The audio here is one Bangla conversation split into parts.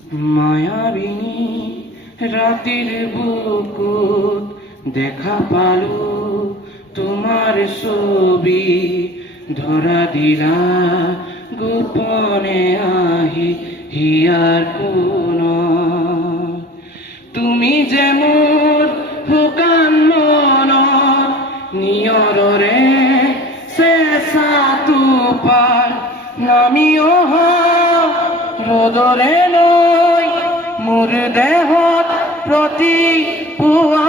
মায়াবিনী রাতের বুকুত দেখা পালো তোমার ছবি, ধরা দিলা গোপনে আহি হিয়ার কোন। তুমি যে মোর শুকান মনৰ নিয়ৰৰে চেঁচা টোপাল নামি অহা ৰ'দৰে লৈ মোৰ দেহত প্ৰতিপুৱা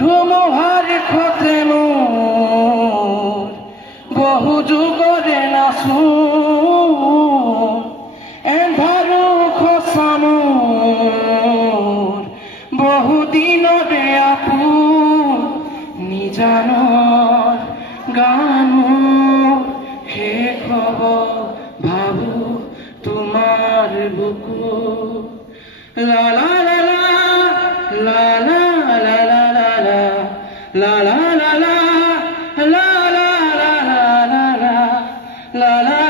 ধুমুহাৰ খতে মোৰ বহু যুগৰে নাচো এন্ধাৰো খচা মোৰ বহু দিনৰে আপোন নিজানৰ গানো শেষ হ'ব ভাবো তোমার বুকু। লা লা লা লা লা লা লা লা লা লা লা লা লা লা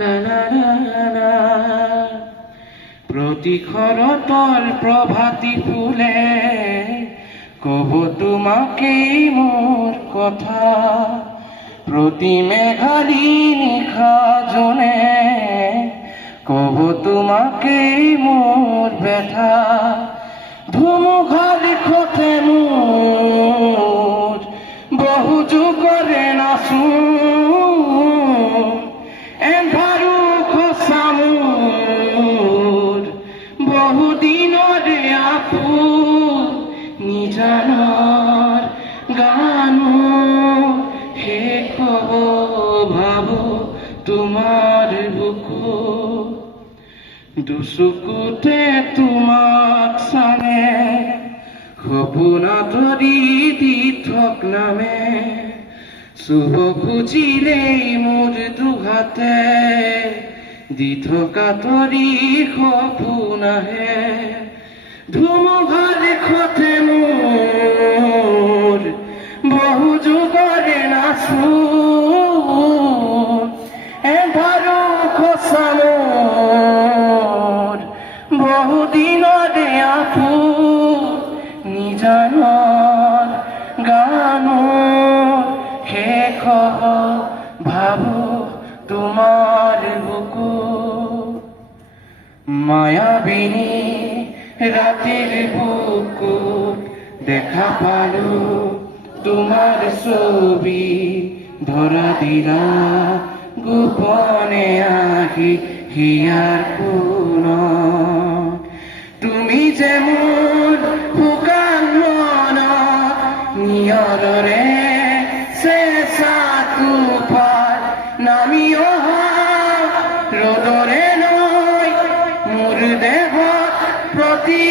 লা লা লা লা প্রতিখরতল প্রভাতী ফুলে কব তোমাকেই মোর কথা, প্রতি মেঘালী নিশা জনে কব তোমাকেই মোর ব্যথা। ধুমুঘার খতে মোর বহু যুগরে নাচো এন্ধাৰো খচা মোৰ বহু দিনৰে আপোন নিজানৰ গানো শেষ হ'ব ভাবো তোমাৰ বুকু। দুচকুতে তোমাক চানে সপোন আঁতৰি দি থক নামে, চুব খুজিলেই মোৰ দুহাতে দি থকা তৰি সপোন আহে। ধুমুহাৰ খতে মোৰ বহু যুগৰে নাচো এন্ধাৰো খচা মোৰ বহু দিনৰে আপোন নিজানৰ গানো শেষ হ'ব ভাবো তোমাৰ বুকু। মায়াবিনী রাতের বুকুত দেখা পালো তোমার ছবি, ধরা দিলা গোপনে আহি হিয়ার কোন। তুমি যে মোর শুকান মনৰ নিয়ৰৰে চেঁচা টোপাল নামি অহা ৰ'দৰে লৈ মোৰ দেহত প্ৰতি